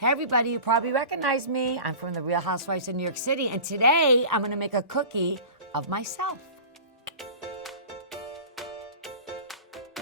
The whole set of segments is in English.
Hey everybody, you probably recognize me. I'm from the Real Housewives of New York City, and today I'm gonna make a cookie of myself.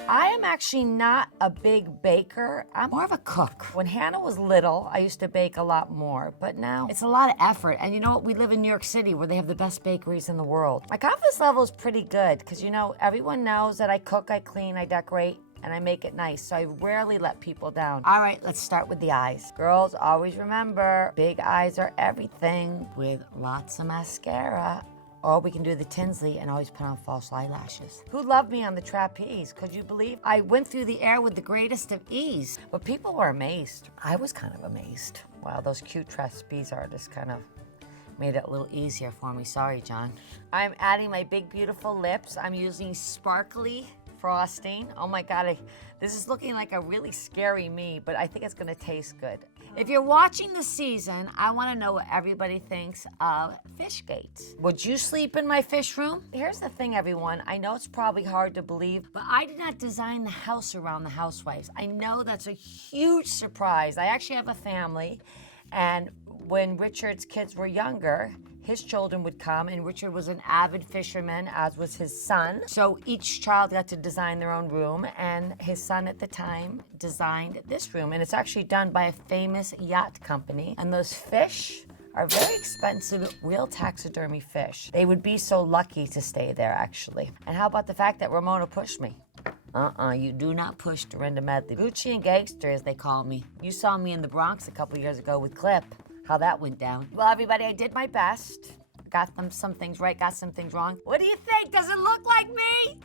I am actually not a big baker. I'm more of a cook. When Hannah was little, I used to bake a lot more, but now it's a lot of effort. And you know what? We live in New York City where they have the best bakeries in the world. My confidence level is pretty good because, you know, everyone knows that I cook, I clean, I decorate, and I make it nice, so I rarely let people down. All right, let's start with the eyes. Girls, always remember, big eyes are everything with lots of mascara. Or we can do the Tinsley and always put on false eyelashes. Who loved me on the trapeze? Could you believe? I went through the air with the greatest of ease, but people were amazed. I was kind of amazed. Wow, those cute trapeze artists kind of made it a little easier for me. Sorry, John. I'm adding my big, beautiful lips. I'm using sparkly frosting. Oh my God, this is looking like a really scary me, but I think it's gonna taste good. If you're watching the season, I wanna know what everybody thinks of Fishgate. Would you sleep in my fish room? Here's the thing, everyone. I know it's probably hard to believe, but I did not design the house around the housewives. I know that's a huge surprise. I actually have a family, and when Richard's kids were younger, his children would come, and Richard was an avid fisherman, as was his son. So each child got to design their own room, and his son at the time designed this room. And it's actually done by a famous yacht company. And those fish are very expensive, real taxidermy fish. They would be so lucky to stay there, actually. And how about the fact that Ramona pushed me? You do not push Dorinda Medley. Gucci and gangster, as they call me. You saw me in the Bronx a couple years ago with Clip. How that went down. Well, everybody, I did my best. Got them some things right, got some things wrong. What do you think? Does it look like me?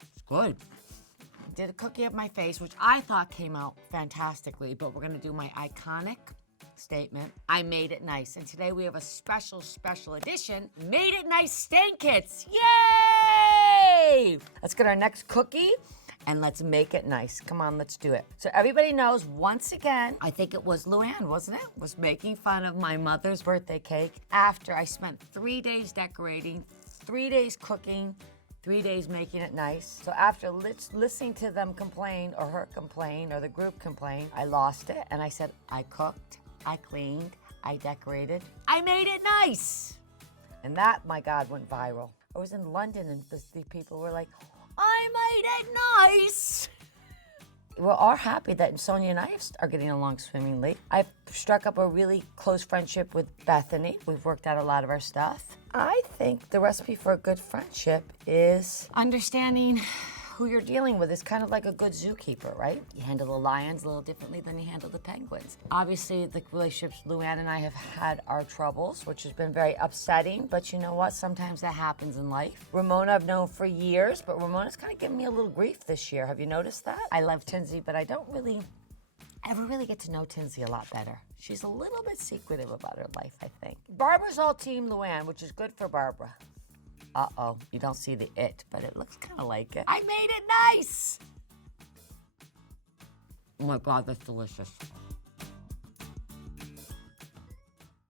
It's good. Did a cookie of my face, which I thought came out fantastically, but we're gonna do my iconic statement. I made it nice. And today we have a special edition, Made It Nice stain kits. Yay! Let's get our next cookie. And let's make it nice. Come on, let's do it. So everybody knows, once again, I think it was Luann, wasn't it? Was making fun of my mother's birthday cake after I spent 3 days decorating, 3 days cooking, 3 days making it nice. So after listening to them complain, or her complain, or the group complain, I lost it and I said, I cooked, I cleaned, I decorated, I made it nice. And that, my God, went viral. I was in London and the people were like, I made it nice. We're all happy that Sonia and I are getting along swimmingly. I've struck up a really close friendship with Bethany. We've worked out a lot of our stuff. I think the recipe for a good friendship is understanding who you're dealing with. Is kind of like a good zookeeper, right? You handle the lions a little differently than you handle the penguins. Obviously, the relationships Luann and I have had our troubles, which has been very upsetting, but you know what? Sometimes that happens in life. Ramona I've known for years, but Ramona's kind of giving me a little grief this year. Have you noticed that? I love Tinsley, but I don't ever really get to know Tinsley a lot better. She's a little bit secretive about her life, I think. Barbara's all team Luann, which is good for Barbara. Uh-oh, you don't see the it, but it looks kind of like it. I made it nice! Oh my God, that's delicious.